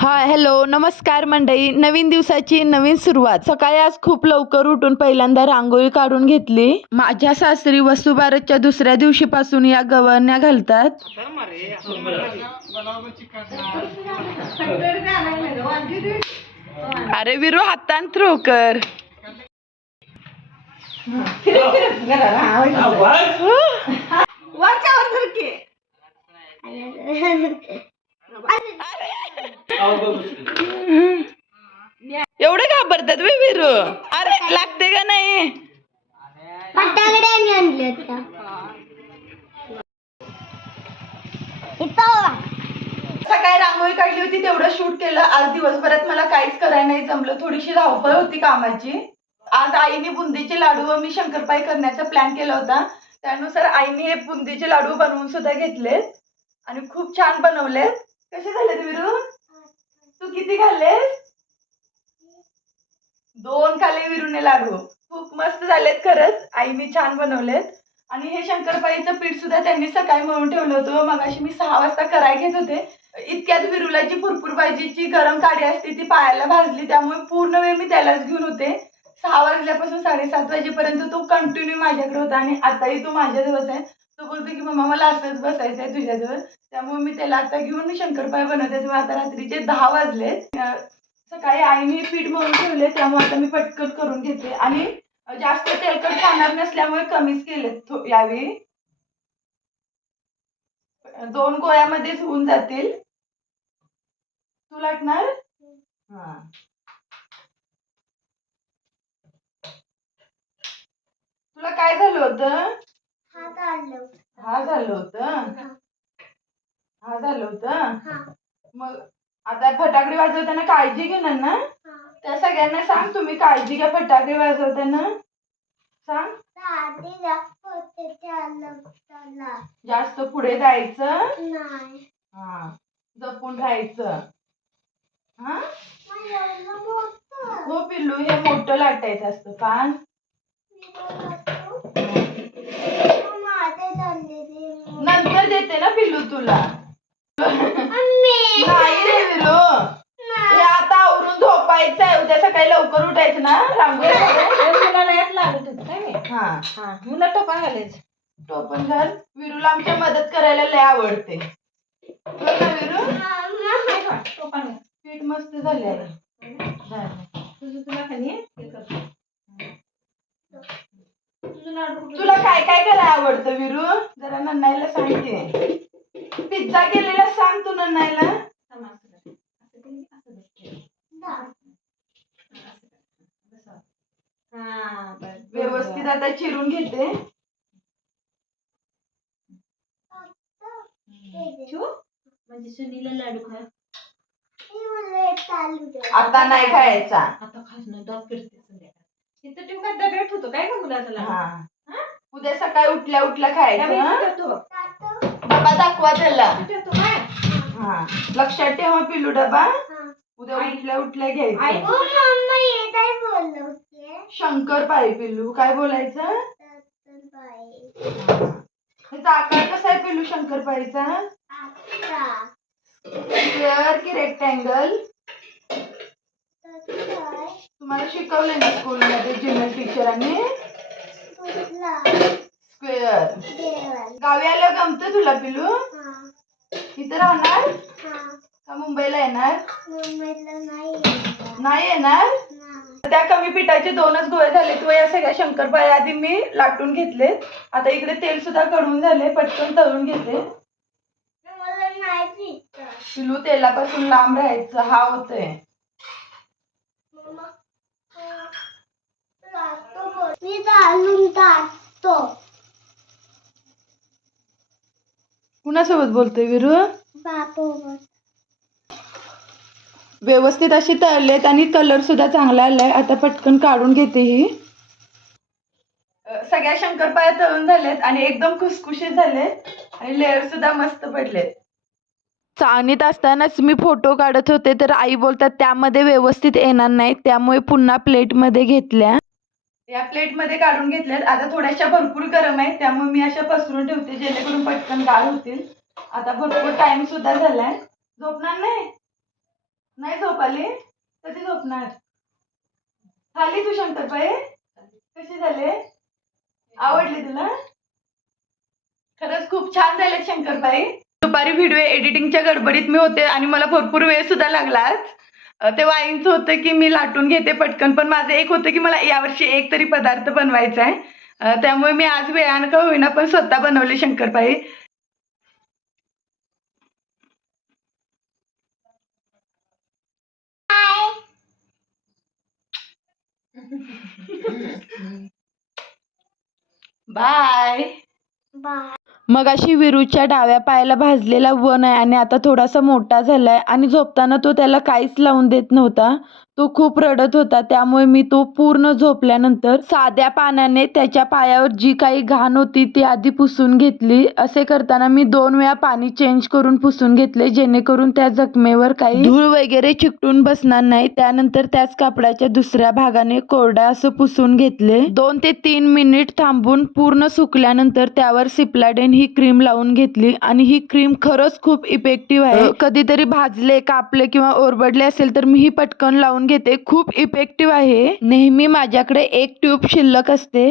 Hi hello नमस्कार मंडळी. नवीन दिवसाची नवीन सुरुवात. सकाळी आज खूप लवकर उठून पहिल्यांदा रांगोळी काढून घेतली. माझ्या सासरी वसुबारसच्या दुसऱ्या दिवशीपासून या गवळण्या घालतात. अरे विरू हातान थ्रो कर. एवढं घाबरतात वे विरू? अरे लागते का नाही? आणले सकाळी रांगोळी काढली होती तेवढं शूट केलं. आज दिवसभरात मला काहीच करायला नाही जमलं. थोडीशी धावपळ होती कामाची. आज आईने बुंदीचे लाडू व मी शंकरपाई करण्याचा प्लॅन केला होता. त्यानुसार आईने हे बुंदीचे लाडू बनवून सुद्धा घेतलेत आणि खूप छान बनवलेत. कसे झालेत विरू तू किती खाल्लेस दोन खाल्ले विरूने लाडू खूप मस्त झालेत खरंच आईने छान बनवलेत. आणि हे शंकरपाईचं पीठ सुद्धा त्यांनी सकाळी मळून ठेवलं होतं. मग अशी मी सहा वाजता कराय घेत होते. इतक्यात विरुलाची भरपूर भाजीची गरम काडी असते ती पायाला भाजली. त्यामुळे पूर्ण वेळ मी त्यालाच घेऊन होते. सहा वाजल्यापासून साडेसात वाजेपर्यंत तो कंटिन्यू माझ्याकडे होता आणि आताही तो माझ्याजवळच आहे. तो बोलतो की मम्मा मला असंच बसायचं आहे तुझ्याजवळ. त्यामुळे मी त्याला आता घेऊन शंकरपाय बनवते. तेव्हा आता रात्रीचे दहा वाजले सकाळी आईने पीठ मळून ठेवले. त्यामुळे आता मी पटकन करून घेते. आणि जास्त तेलकट खाणार नसल्यामुळे कमीच केले थो- यावेळी. दोन गोळ्यामध्येच होऊन जातील. तू लाटणार? हा. तुला काय झालं होतं? हा झालं होतं. हा झालं होतं? हा मग आता फटाकडे वाजवताना काळजी घेणार ना? त्या सगळ्यांना सांग तुम्ही काळजी घ्या फटाके वाजवताना. सांग. जास्त पुढे जायचं? नाही. हा जपून राहायचं. हा? हो पिल्लू हे मोठं लाटायचं असतं पान नंतर देते ना पिल्लू तुला. नाही रे पिल्लू. हे आता आवरून झोपायचं आहे उद्या सकाळी लवकर उठायचं ना रांगोळी मुलाला यात लागत होत काय मी हा. हा. मुलं टोपा घालायचं टोपण घाल विरूला आमच्या मदत करायला लय आवडते. हो ना विरू? घाल. पीठ मस्त झाले. तुझं तुला खाली हे करतो. तुला काय काय करायला आवडतं विरू? जरा नन्नाईला सांगते पिझ्झा केलेला सांग तू नन्नाईला थांब, असं कर. असं कर, असं बस. हा, असं कर. बस. हा, बस. व्यवस्थित आता चिरून घेते? म्हणजे सुनीला लाडू खा. आता नाही खायचा. आता फिरते संध्याकाळी. इथं डब्यात होतो काय का मुलाचा लाडू? हा. उद्या सकाळी उठल्या उठल्या खायचं डब्यात हं? ठेवतो. तातो डबा दाखवा त्याला. ठेवतो काय हा. लक्षात ठेवा पिल्लू डबा. हा. उद्या उठल्या उठल्या घ्यायचं. ओ शंकर पाय पिल्लू काय बोलायचं? ह्याचा आकार कसा आहे पिल्लू शंकर पायचा आता स्क्वेअर की रेक्टँगल तुम्हाला शिकवलंय ना स्कूलमध्ये ज्युनियर टीचरांनी स्क्वेअर गावी आलं गमतं तुला पिलू हा इथं राहणार? हा का मुंबईला येणार? मुंबईला नाही येणार. त्या कमी पिठाचे दोनच गोळे झाले किंवा या सगळ्या शंकरपाळ्या आधी मी लाटून घेतले आता इकडे तेल सुद्धा कडून झाले पटकन तळून घेते. शिलू तेलापासून लांब राहायचं हा होतय. टाकतो कुणासोबत बोलतोय विरू? बापोबत व्यवस्थित अशी तळलेत आणि कलर सुद्धा चांगला आलाय. आता पटकन काढून घेते ही. सगळ्या शंकरपाळ्या तळून झालेत आणि एकदम खुसखुशीत झालेत आणि लेअर सुद्धा मस्त पडलेत. चाळणीत असतानाच मी फोटो काढत होते तर आई बोलतात त्यामध्ये व्यवस्थित येणार नाही त्यामुळे पुन्हा प्लेटमध्ये घेतल्या. या प्लेटमध्ये काढून घेतल्यात आता थोड्याशा भरपूर गरम आहेत त्यामुळे मी अशा पसरून ठेवते जेणेकरून पटकन गाळ होतील. आता भरपूर टाइम सुद्धा झालाय. झोपणार नाही? झोप झोपाली? कधी झोपणार? खाली तू शंकरबाई कशी झाले? आवडली तुला? खरंच खूप छान झाले शंकरबाई दुपारी व्हिडिओ एडिटिंगच्या गडबडीत मी होते आणि मला भरपूर वेळ सुद्धा लागलाच. ते वाईंच होतं की मी लाटून घेते पटकन पण माझं एक होतं की मला यावर्षी एक तरी पदार्थ बनवायचा आहे त्यामुळे मी आज वेळानं का होईना पण स्वतः बनवले शंकरपाळी. बाय बाय मग अशी विरूच्या डाव्या पायाला भाजलेला वन आहे आणि आता थोडासा मोठा झालाय आणि झोपताना तो त्याला काहीच लावून देत नव्हता. तो खूप रडत होता. त्यामुळे मी तो पूर्ण झोपल्यानंतर साध्या पाण्याने त्याच्या पायावर जी काही घाण होती ती आधी पुसून घेतली. असे करताना मी दोन वेळा पाणी चेंज करून पुसून घेतले जेणेकरून त्या जखमेवर काही धूळ वगैरे चिकटून बसणार नाही. त्यानंतर त्याच कापडाच्या दुसऱ्या भागाने कोरड्या असं पुसून घेतले. दोन ते तीन मिनिट थांबून पूर्ण सुकल्यानंतर त्यावर सिप्लाडेन ही क्रीम लावून घेतली आणि ही क्रीम खरंच खूप इफेक्टिव्ह आहे. कधीतरी भाजले कापले किंवा ओरबडले असेल तर मी ही पटकन लावून घेते. खूप इफेक्टिव्ह आहे. नेहमी माझ्याकडे एक ट्यूब शिल्लक असते.